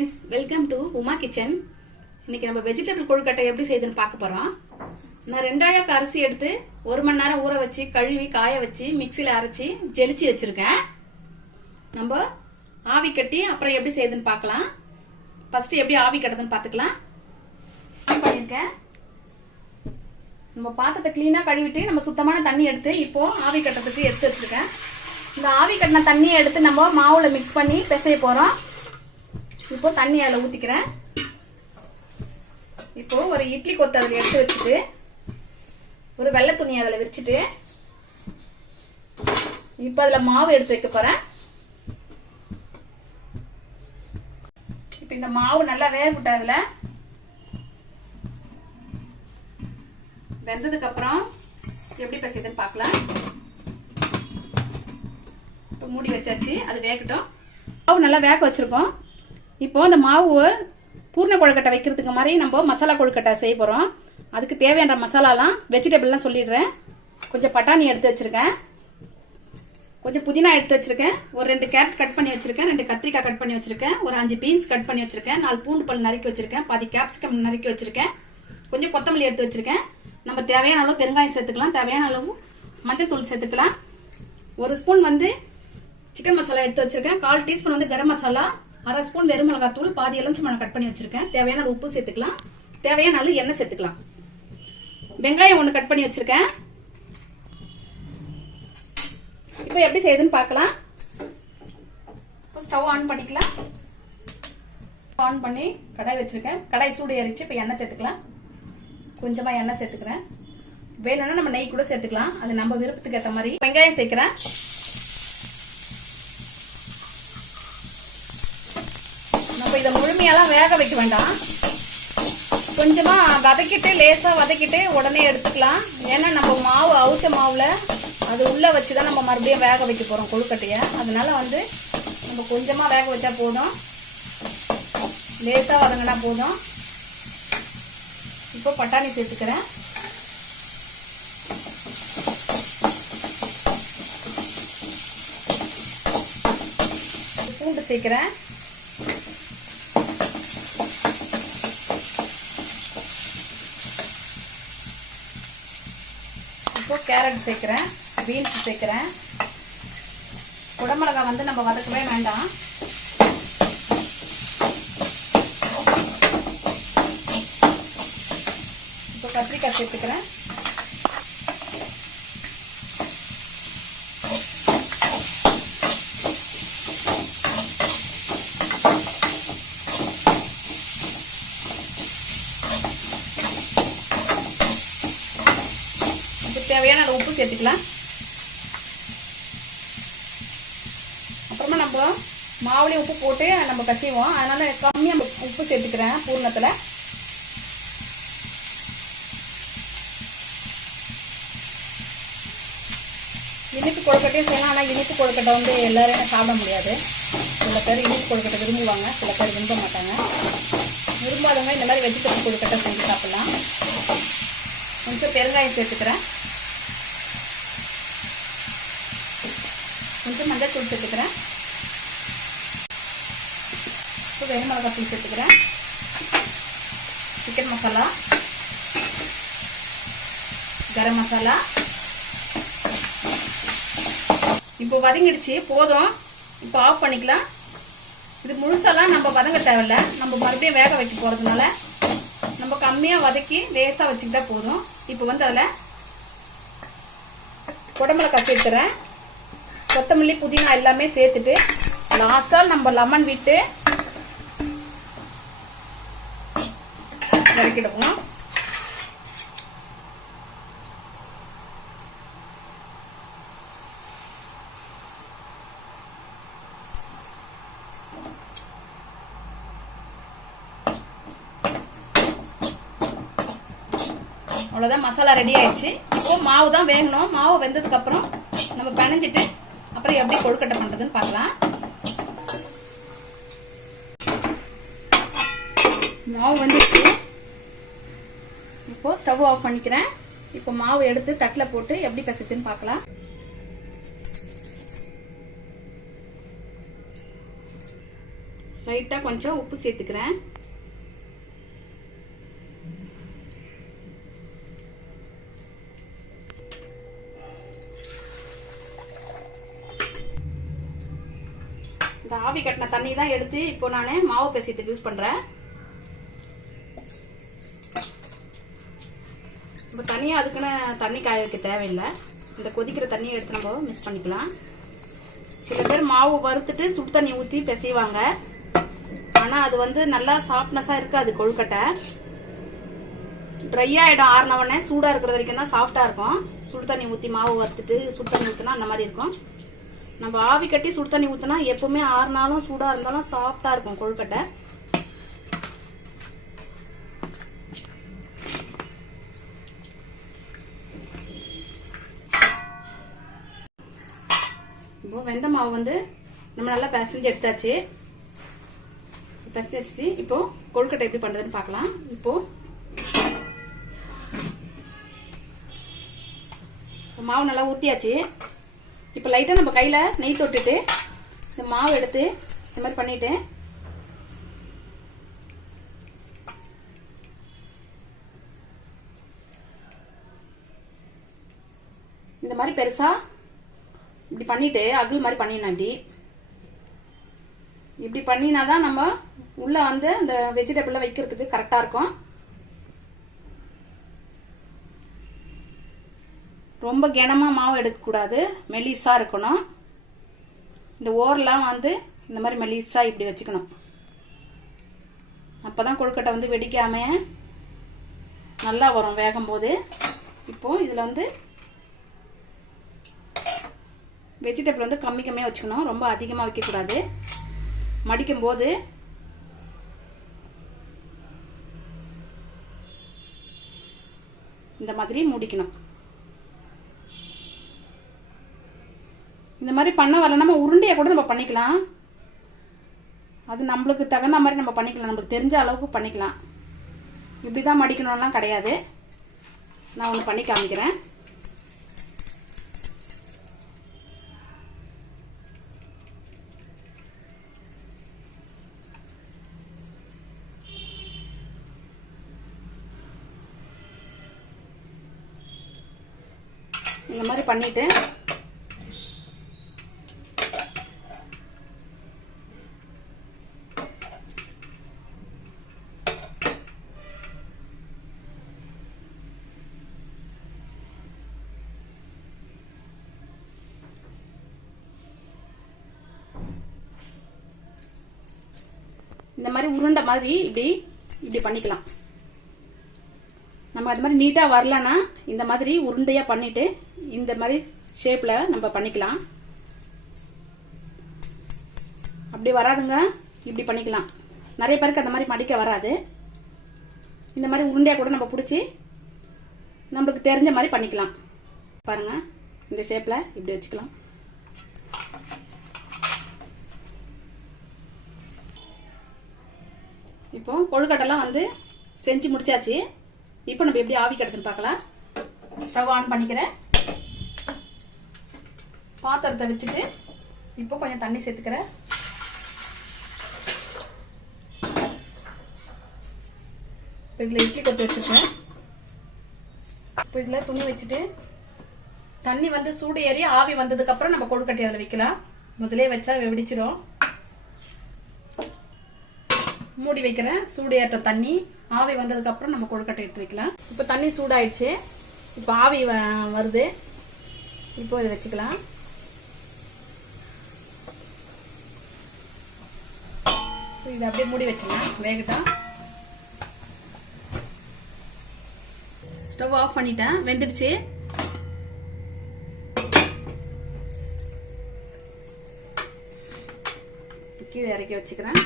friends, welcome to Uma Kitchen. இன்னைக்கு நம்ம vegetable கொழுக்கட்டை எப்படி செய்யுதுன்னு பார்க்க போறோம். நான் 2 அழகு அரிசி எடுத்து 1 மணி நேரம் ஊற வச்சு கழுவி காய வச்சு மிக்ஸில அரைச்சி ஜெலிச்சி வச்சிருக்கேன். நம்ம ஆவி கட்டி அப்புறம் எப்படி செய்யுதுன்னு பார்க்கலாம். ஃபர்ஸ்ட் எப்படி ஆவி கட்டுதுன்னு பார்த்துக்கலாம். ஆன் பண்ணிருக்கேன். நம்ம பாத்திரத்தை க்ளீனா கழுவிட்டு நம்ம சுத்தமான தண்ணி எடுத்து இப்போ ஆவி கட்டத்துக்கு எடுத்து வச்சிருக்கேன். இந்த ஆவி கட்டின தண்ணியை எடுத்து நம்ம மாவுல மிக்ஸ் பண்ணி பிசைய போறோம். இப்போ தண்ணி அதில் ஊத்திக்கிறேன். இப்போ ஒரு இட்லி கொத்து அதில் எடுத்து வச்சுட்டு ஒரு வெள்ளை துணி அதில் விரிச்சிட்டு இப்போ அதில் மாவு எடுத்து வைக்க போறேன். இப்போ இந்த மாவு நல்லா வேக விட்டு அதில் வெந்ததுக்கு அப்புறம் எப்படி பிசையுதுன்னு பார்க்கலாம். இப்போ மூடி வச்சாச்சு, அது வேகட்டும். மாவு நல்லா வேக வச்சிருக்கோம். இப்போ அந்த மாவு பூர்ண கொழுக்கட்டை வைக்கிறதுக்கு மாதிரி நம்ம மசாலா கொழுக்கட்டை செய்ய போகிறோம். அதுக்கு தேவையான மசாலாலாம் வெஜிடபிள்லாம் சொல்லிடுறேன். கொஞ்சம் பட்டாணி எடுத்து வச்சுருக்கேன், கொஞ்சம் புதினா எடுத்து வச்சுருக்கேன், ஒரு 2 கேரட் கட் பண்ணி வச்சுருக்கேன், 2 கத்திரிக்காய் கட் பண்ணி வச்சுருக்கேன், ஒரு 5 பீன்ஸ் கட் பண்ணி வச்சுருக்கேன், 4 பூண்டு பல் நறுக்கி வச்சுருக்கேன், பாதி கேப்சிகம் நறுக்கி வச்சுருக்கேன், கொஞ்சம் கொத்தமல்லி எடுத்து வச்சுருக்கேன். நம்ம தேவையான அளவு பெருங்காயம் சேர்த்துக்கலாம், தேவையான அளவு மஞ்சள் தூள் சேர்த்துக்கலாம். 1 ஸ்பூன் சிக்கன் மசாலா எடுத்து வச்சுருக்கேன், 1/4 டீஸ்பூன் கரம் மசாலா, 1/2 ஸ்பூன் வெறும் மிளகாத்தூள், பாதி எலுமிச்சம்பழம் கட் பண்ணி வச்சிருக்கேன். தேவையான உப்பு சேர்த்துக்கலாம், தேவையான அளவு எண்ணெய் சேர்த்துக்கலாம். வெங்காயம் 1 கட் பண்ணி வச்சிருக்கேன். இப்போ எப்படி செய்யுதுன்னு பார்க்கலாம். இப்போ ஸ்டவ் ஆன் பண்ணிக்கலாம். ஆன் பண்ணி கடாய் வச்சிருக்கேன். கடாய் சூடு ஏறிச்சு. இப்போ எண்ணெய் சேர்த்துக்கலாம். கொஞ்சமா எண்ணெய் சேர்த்துக்கிறேன். வேணும்னா நம்ம நெய் கூட சேர்த்துக்கலாம், அது நம்ம விருப்பத்துக்கு ஏற்ற மாதிரி. வெங்காயம் சேர்க்கிறேன். நம்ம இதை முழுமையெல்லாம் வேக வைக்க வேண்டாம், கொஞ்சமா வதக்கிட்டு லேசா வதக்கிட்டு உடனே எடுத்துக்கலாம். ஏன்னா நம்ம மாவு அவுச்ச மாவுல அது உள்ள வச்சுதான் நம்ம மறுபடியும் வேக வைக்க போறோம் கொழுக்கட்டைய. அதனால நம்ம கொஞ்சமா வேக வச்சா போதும், லேசா வதங்கினா போதும். இப்போ பட்டாணி சேர்த்துக்கிறேன். பூண்டு சேர்க்கிறேன். கேரட் சேர்க்கிறேன், பீன்ஸ் சேர்க்கிறேன். குடமிளகாய் நம்ம வதக்கவே வேண்டாம். இப்போ கத்திரிக்காய் சேர்த்துக்கிறேன். தேவையான உப்பு சேர்த்துக்கலாம். அப்புறமா நம்ம மாவுலேயே உப்பு போட்டு நம்ம கசிவோம், அதனால கம்மியா உப்பு சேர்த்துக்கிறேன் பூர்ணத்துல. இனிப்பு கொழுக்கட்டையும் செய்யலாம், ஆனால் இனிப்பு கொழுக்கட்டை எல்லாரையும் சாப்பிட முடியாது. சில பேர் இனிப்பு கொழுக்கட்டை விரும்புவாங்க, சில பேர் விரும்ப மாட்டாங்க. விரும்பாதவங்க இந்த மாதிரி வெஜிடபிள் கொழுக்கட்டை செஞ்சு சாப்பிடலாம். கொஞ்சம் பெருங்காயம் சேர்த்துக்கிறேன், கொஞ்சம் மஞ்சள் தூள் சேர்த்துக்கிறேன், இப்போ வெறும் மிளகாய் தூள் சேர்த்துக்கிறேன், சிக்கன் மசாலா, கரம் மசாலா. இப்போ வதங்கிடுச்சு, போதும். இப்போ ஆஃப் பண்ணிக்கலாம். இது முழுசாலாம் நம்ம வதங்க தேவையில்ல, நம்ம மறுபடியும் வேக வைக்க போறதுனால நம்ம கம்மியா வதக்கி லேசா வச்சுக்கிட்டா போதும். இப்போ அதில் குடமிளகாய் சேர்த்துறேன், கொத்தமல்லி புதினா எல்லாமே சேர்த்துட்டு லாஸ்டால் நம்ம லெமன் விட்டு இறக்கிடுவோம். அவ்வளோதான், மசாலா ரெடி ஆயிடுச்சு. இப்போ மாவு தான் வேகணும். மாவு வெந்ததுக்கு அப்புறம் நம்ம பிணைஞ்சிட்டு அப்புறம் எப்படி கொழுக்கட்டை பண்றதுன்னு பார்க்கலாம். மாவு வந்துச்சு. இப்போ ஸ்டவ் ஆஃப் பண்ணிக்கிறேன். இப்போ மாவு எடுத்து தட்டில் போட்டு எப்படி பிசைதுன்னு பார்க்கலாம். லைட்டாக கொஞ்சம் உப்பு சேர்த்துக்கிறேன். இந்த ஆவி கட்டின தண்ணி தான் எடுத்து இப்போ நான் மாவு பிசையத்துக்கு யூஸ் பண்ணுறேன். இப்போ தனியாக அதுக்குன்னு தண்ணி காய வைக்க தேவையில்லை. இந்த கொதிக்கிற தண்ணியை எடுத்து நம்ம மிக்ஸ் பண்ணிக்கலாம். சில பேர் மாவு வறுத்துட்டு சுடு தண்ணி ஊற்றி பிசைவாங்க. ஆனால் அது வந்து நல்லா சாஃப்ட்னஸாக இருக்காது. கொழுக்கட்டை ட்ரை ஆகிடும். ஆறினவொடனே சூடாக இருக்கிற வரைக்கும் தான் சாஃப்டாக இருக்கும். சுடு தண்ணி ஊற்றி மாவு வறுத்துட்டு சுடு தண்ணி ஊற்றினா அந்த மாதிரி இருக்கும். நம்ம ஆவி கட்டி சுடு தண்ணி ஊற்றினா எப்பவுமே ஆறுனாலும் சூடாக இருந்தாலும் சாஃப்டாக இருக்கும் கொழுக்கட்டை. இப்போ வெந்த மாவு வந்து நம்ம நல்லா பிசைஞ்சு எடுத்தாச்சு. பிசைஞ்சு இப்போ கொழுக்கட்டை எப்படி பண்ணுறதுன்னு பார்க்கலாம். இப்போ மாவு நல்லா ஊற்றியாச்சு. இப்போ லைட்டாக நம்ம கையில் நெய் தொட்டுட்டு இந்த மாவு எடுத்து இந்த மாதிரி பண்ணிட்டு இந்த மாதிரி பெருசாக இப்படி பண்ணிட்டு அகல் மாதிரி பண்ணிடணும். இப்படி பண்ணினாதான் நம்ம உள்ள வந்து அந்த வெஜிடபிள்லாம் வைக்கிறதுக்கு கரெக்டாக இருக்கும். ரொம்ப கனமாக மாவு எடுக்கக்கூடாது, மெலிசாக இருக்கணும். இந்த ஓரெலாம் வந்து இந்த மாதிரி மெலிசாக இப்படி வச்சுக்கணும். அப்போ தான் கொழுக்கட்டை வந்து வெடிக்காம நல்லா வரும் வேகும் போது. இப்போது இதில் வந்து வெஜிடபிள் வந்து கம்மி கம்மியாக வச்சுக்கணும், ரொம்ப அதிகமாக வைக்கக்கூடாது. மடிக்கும் போது இந்த மாதிரி மூடிக்கணும். இந்த மாதிரி பண்ண வரல நம்ம உருண்டையை கூட நம்ம பண்ணிக்கலாம். அது நம்மளுக்கு தகுந்த மாதிரி நம்ம பண்ணிக்கலாம், நம்மளுக்கு தெரிஞ்ச அளவுக்கு பண்ணிக்கலாம். இப்படி தான் மடிக்கணும்லாம் கிடையாது. நான் ஒன்று பண்ணி காமிக்கிறேன். இந்த மாதிரி பண்ணிட்டு இந்த மாதிரி உருண்டை மாதிரி இப்படி பண்ணிக்கலாம். நம்ம அது மாதிரி நீட்டாக வரலன்னா இந்த மாதிரி உருண்டையாக பண்ணிட்டு இந்த மாதிரி ஷேப்பில் நம்ம பண்ணிக்கலாம். அப்படி வராதுங்க, இப்படி பண்ணிக்கலாம். நிறைய பேருக்கு அந்த மாதிரி மடிக்க வராது. இந்த மாதிரி உருண்டையாக கூட நம்ம பிடிச்சி நம்மளுக்கு தெரிஞ்ச மாதிரி பண்ணிக்கலாம். பாருங்க, இந்த ஷேப்பில் இப்படி வச்சுக்கலாம். இப்போ கொழுக்கட்டைலாம் வந்து செஞ்சு முடிச்சாச்சு. இப்போ நம்ம எப்படி ஆவி கட்டுறதுன்னு பார்க்கலாம். ஸ்டவ் ஆன் பண்ணிக்கிறேன். பாத்திரத்தை வச்சுட்டு இப்போ கொஞ்சம் தண்ணி சேர்த்துக்கிறேன். இப்போ இதில் இட்லி கொத்து வச்சுருக்கேன். இப்போ இதில் துணி வச்சுட்டு தண்ணி வந்து சூடு ஏறி ஆவி வந்ததுக்கப்புறம் நம்ம கொழுக்கட்டை அதில் வைக்கலாம். முதலே வச்சா வெடிச்சிடும். மூடி வைக்கிறேன். சூடு ஏற்ற தண்ணி ஆவி வந்ததுக்கப்புறம் நம்ம கொழுக்கட்டை எடுத்து வைக்கலாம். இப்போ தண்ணி சூடாயிடுச்சு. இப்போ ஆவி வருது. இப்போ இதை வச்சுக்கலாம். இதை அப்படியே மூடி வச்சுக்கலாம், வேகட்டும். ஸ்டவ் ஆஃப் பண்ணிட்டேன், வெந்துடுச்சு. கீழே இறக்கி வச்சுக்கிறேன்.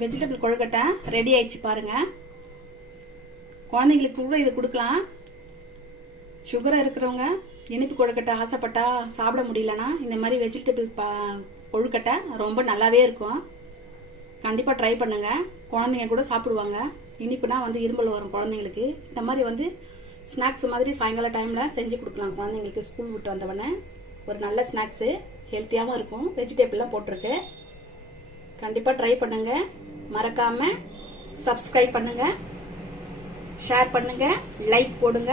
வெஜிடபிள் கொழுக்கட்டை ரெடி ஆயிடுச்சு பாருங்க. குழந்தைங்களுக்கு கூட இது கொடுக்கலாம். சுகர் இருக்கிறவங்க இனிப்பு கொழுக்கட்டை ஆசைப்பட்டா சாப்பிட முடியலன்னா இந்த மாதிரி வெஜிடபிள் கொழுக்கட்டை ரொம்ப நல்லாவே இருக்கும். கண்டிப்பாக ட்ரை பண்ணுங்க. குழந்தைங்க கூட சாப்பிடுவாங்க. இனிப்புனா வந்து இருமல் வரும் குழந்தைங்களுக்கு. இந்த மாதிரி வந்து ஸ்நாக்ஸ் மாதிரி சாயங்கால டைமில் செஞ்சு கொடுக்கலாம் குழந்தைங்களுக்கு ஸ்கூல் விட்டு வந்தவொடனே. ஒரு நல்ல ஸ்நாக்ஸு, ஹெல்த்தியாகவும் இருக்கும். வெஜிடபிள்லாம் போட்டிருக்கு. கண்டிப்பாக ட்ரை பண்ணுங்க. மறக்காம சப்ஸ்கிரைப் பண்ணுங்க, ஷேர் பண்ணுங்க, லைக் போடுங்க.